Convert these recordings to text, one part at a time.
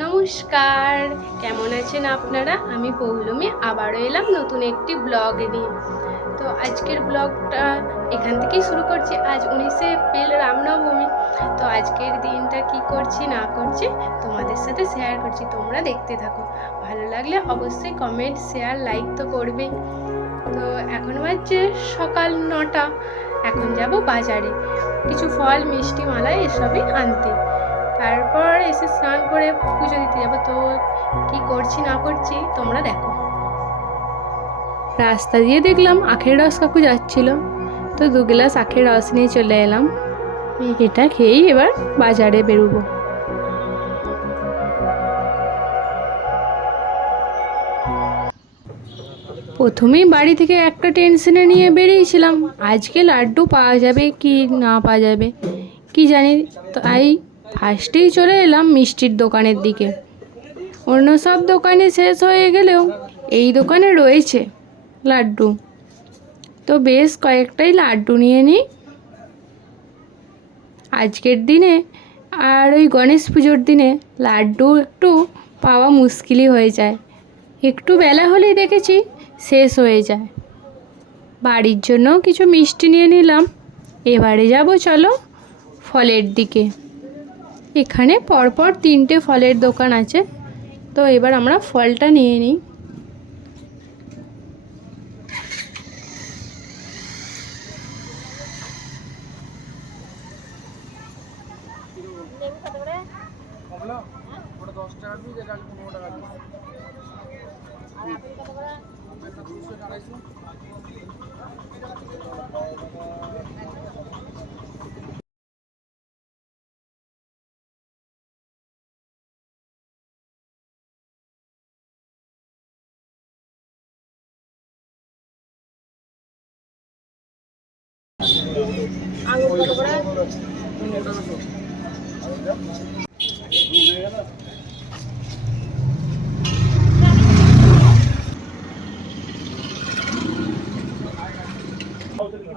নমস্কার, কেমন আছেন আপনারা? আমি পৌলমী আবারও এলাম নতুন একটি ব্লগ নিয়ে। তো আজকের ব্লগটা এখান থেকেই শুরু করছি। আজ 19শে এপ্রিল, রামনবমী। তো আজকের দিনটা কি করছি না করছি তোমাদের সাথে শেয়ার করছি, তোমরা দেখতে থাকো। ভালো লাগলে অবশ্যই কমেন্ট, শেয়ার, লাইক তো করবেই। তো এখন বাজছে সকাল 9টা। এখন যাব বাজারে কিছু ফল, মিষ্টি, মালা এসবই আনতে। তারপর এসে স্নান করে পুজো দিতে যাবো। তো কি করছি না করছি তোমরা দেখো। রাস্তা দিয়ে দেখলাম আখের রস কাকু যাচ্ছিল, তো 2 গ্লাস আখের রস নিয়ে চলে এলাম। এটা খেয়েই এবার বাজারে বেরোবো। প্রথমেই বাড়ি থেকে একটা টেনশনে নিয়ে বেরিয়েছিলাম, আজকে লাড্ডু পাওয়া যাবে কি না পাওয়া যাবে কি জানি। তাই ফার্স্টেই চলে এলাম মিষ্টির দোকানের দিকে। অন্য সব দোকানে শেষ হয়ে গেলেও এই দোকানে রয়েছে লাড্ডু, তো বেশ কয়েকটাই লাড্ডু নিয়ে নিই আজকের দিনে। আর ওই গণেশ পুজোর দিনে লাড্ডু একটু পাওয়া মুশকিলই হয়ে যায়, একটু বেলা হলেই দেখেছি শেষ হয়ে যায়। বাড়ির জন্যও কিছু মিষ্টি নিয়ে নিলাম। এবারে যাব চলো ফলের দিকে। এখানে পরপর 3টে ফলের দোকান আছে, তো এবার আমরা ফলটা নিয়ে নিই।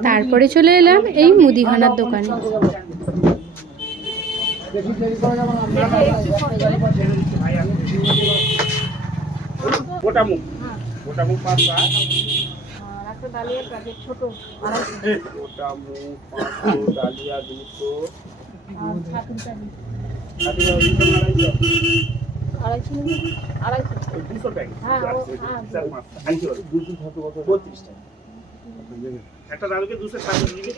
তারপরে চলে এলাম এই মুদিখানার দোকানে। একটা দাদুকে 260 দিবি।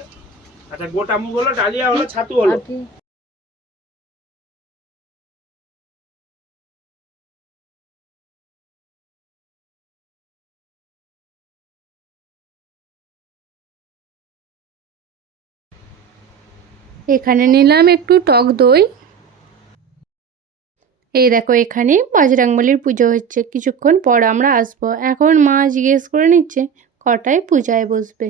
আচ্ছা, গোটা মুগ হলো, ডালিয়া হলো, ছাতু হলো। এখানে নিলাম একটু টক দই। এই দেখো, এখানে বজরংবলির পুজো হচ্ছে, কিছুক্ষণ পর আমরা আসবো। এখন মা জিজ্ঞেস করে নিচ্ছে কটায় পূজায় বসবে।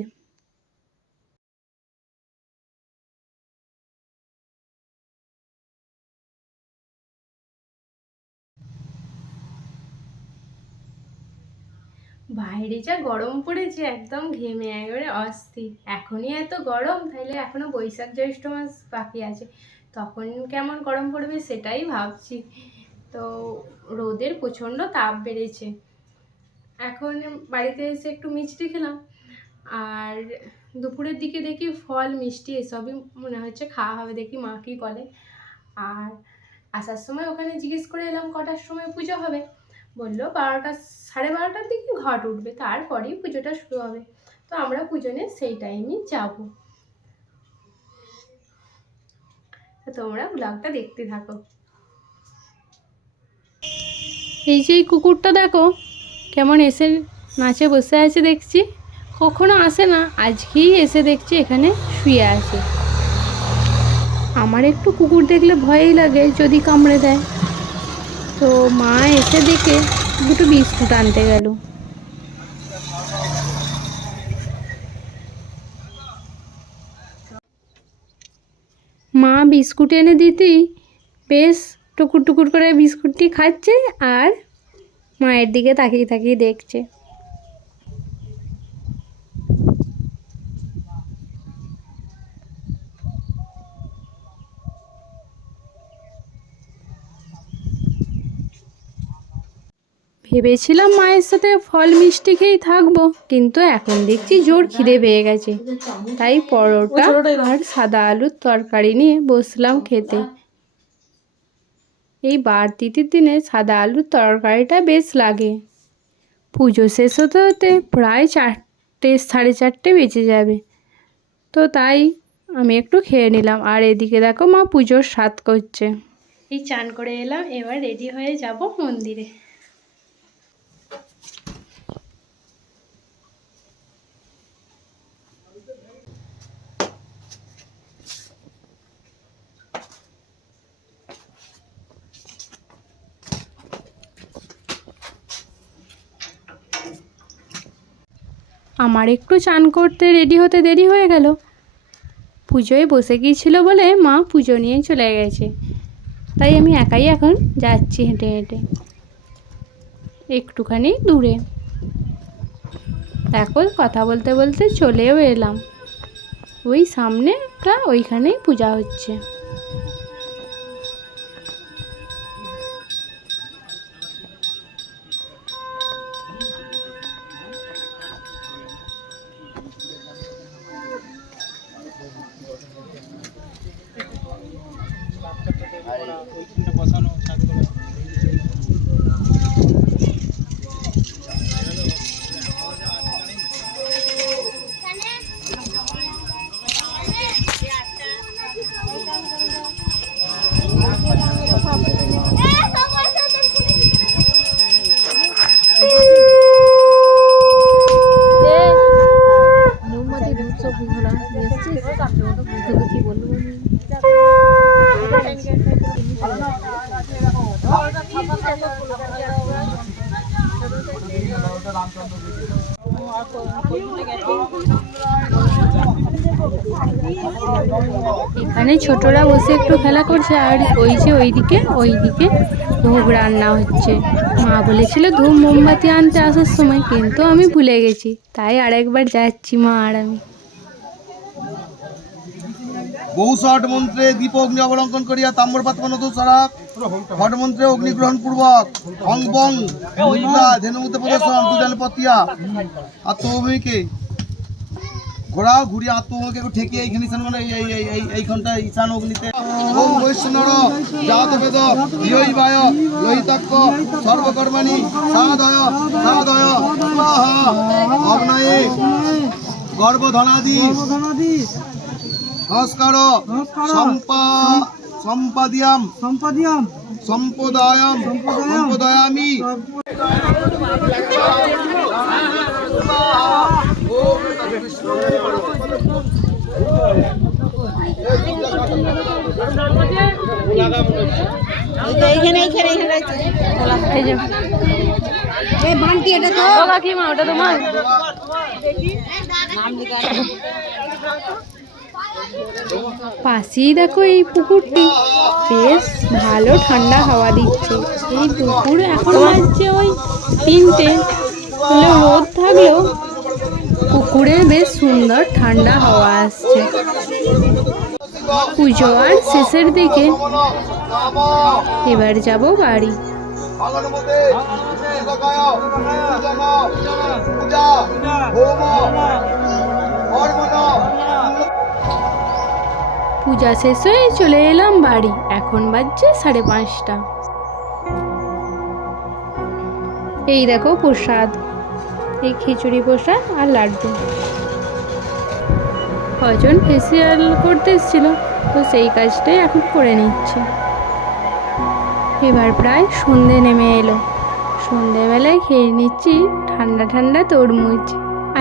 বাইরে যা গরম পড়েছে, একদম ঘেমে একেবারে অস্থির। এখনই এত গরম, তাইলে এখনো বৈশাখ জ্যৈষ্ঠ মাস বাকি আছে, তখন কেমন গরম পড়বে সেটাই ভাবছি। তো রোদের প্রচণ্ড তাপ বেড়েছে। এখন বাড়িতে এসে একটু মিষ্টি খেলাম, আর দুপুরের দিকে দেখি ফল, মিষ্টি এসবই মনে হচ্ছে খাওয়া হবে, দেখি মা কী বলে। আর আসার সময় ওখানে জিজ্ঞেস করে এলাম কটার সময় পুজো হবে। বললো 12টা, 12:30টার দিকে ঘট উঠবে, তারপরেই পুজোটা শুরু হবে। তো আমরা পুজোনে সেই টাইমেই যাব। তো তোমরা ব্লগটা দেখতে থাকো। এই যে এই কুকুরটা দেখো কেমন এসে নাচে বসে আছে দেখছি, কখনো আসে না, আজকেই এসে দেখছি এখানে শুয়ে আছে। আমার একটু কুকুর দেখলে ভয়ই লাগে যদি কামড়ে দেয়। তো মা এসে দেখে দুটো বিস্কুট আনতে গেল। মা বিস্কুট এনে দিতেই বেশ টুকুর টুকুর করে বিস্কুটটি খাচ্ছে, আর মায়ের দিকে তাকিয়ে তাকিয়ে দেখছে। ভেবেছিলাম মায়ের সাথে ফল মিষ্টি খেয়েই থাকবো, কিন্তু এখন দেখছি জোর খিদে পেয়ে গেছে, তাই পরোটা আর সাদা আলুর তরকারি নিয়ে বসলাম খেতে। এই বাড়তির দিনে সাদা আলুর তরকারিটা বেশ লাগে। পুজো শেষ হতে হতে প্রায় 4টে, 4:30 বেজে যাবে, তো তাই আমি একটু খেয়ে নিলাম। আর এদিকে দেখো মা পুজোর স্বাদ করছে। এই চান করে এলাম, এবার রেডি হয়ে যাব মন্দিরে। আমার একটু চান করতে রেডি হতে দেরি হয়ে গেল। পুজোয় বসে গিয়েছিল বলে মা পুজো নিয়ে চলে গেছে, তাই আমি একাই এখন যাচ্ছি হেঁটে হেঁটে একটুখানি দূরে। দেখো কথা বলতে বলতে চলেও এলাম। ওই সামনেটা, ওইখানেই পূজা হচ্ছে। এখানে ছোটরা বসে একটু খেলা করছে, আর ওই যে ওইদিকে ভোগ রান্না হচ্ছে। মা বলেছিল ধূপ মোমবাতি আনতে আসার সময়, কিন্তু আমি ভুলে গেছি, তাই আরেকবার যাচ্ছি মা আর আমি। বহুষট মন্ত্রে দীপ অগ্নি অবলম্বন করিয়া তাম্রপাত্র সারা হট মন্ত্রে অগ্নিগ্রহণ পূর্বক অং বং মুদ্রা ধেনুমুদ্রে প্রদর্শন দুজন পতিয়া আত্মভূমিকে ঘোরাও ঘুরিয়ে আত্মভূমিকে ঠেকিয়ে এইখানে এইখানটা ঈশান অগ্নিতে ওম বৈষ্ণর জাত বেদ ইয়ৈবায় লোহিতাক্ষ সর্বকর্মাণি সাধয় সাধয় স্বাহা অগ্নয়ে গর্ভধনাদি নমস্কার সম্পদায়ামি। ওটা তোমার পাশেই দেখো এই পুকুরটি, বেশ ভালো ঠান্ডা হাওয়া দিচ্ছে। এই পুকুর এখন বাজছে ওই 3টে, হলে রোদ থাকলেও পুকুরে বেশ সুন্দর ঠান্ডা হাওয়া আসছে। পুজো আর শেষের দিকে, এবার যাব বাড়ি। পূজা শেষ হয়ে চলে এলাম বাড়ি। এখন বাজছে 5:30। এই দেখো প্রসাদ, এই খিচুড়ি প্রসাদ আর লাড্ডু। কজন ফেসিয়াল করতে এসেছিল, তো সেই কাজটাই এখন করে নিচ্ছি। এবার প্রায় সন্ধে নেমে এলো। সন্ধেবেলায় খেয়ে নিচ্ছি ঠান্ডা ঠান্ডা তরমুজ।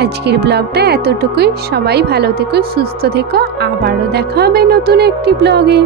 আজকের ব্লগটা এতটুকুই। সবাই ভালো থেকো, সুস্থ থেকো। আবারও দেখা হবে নতুন একটি ব্লগে।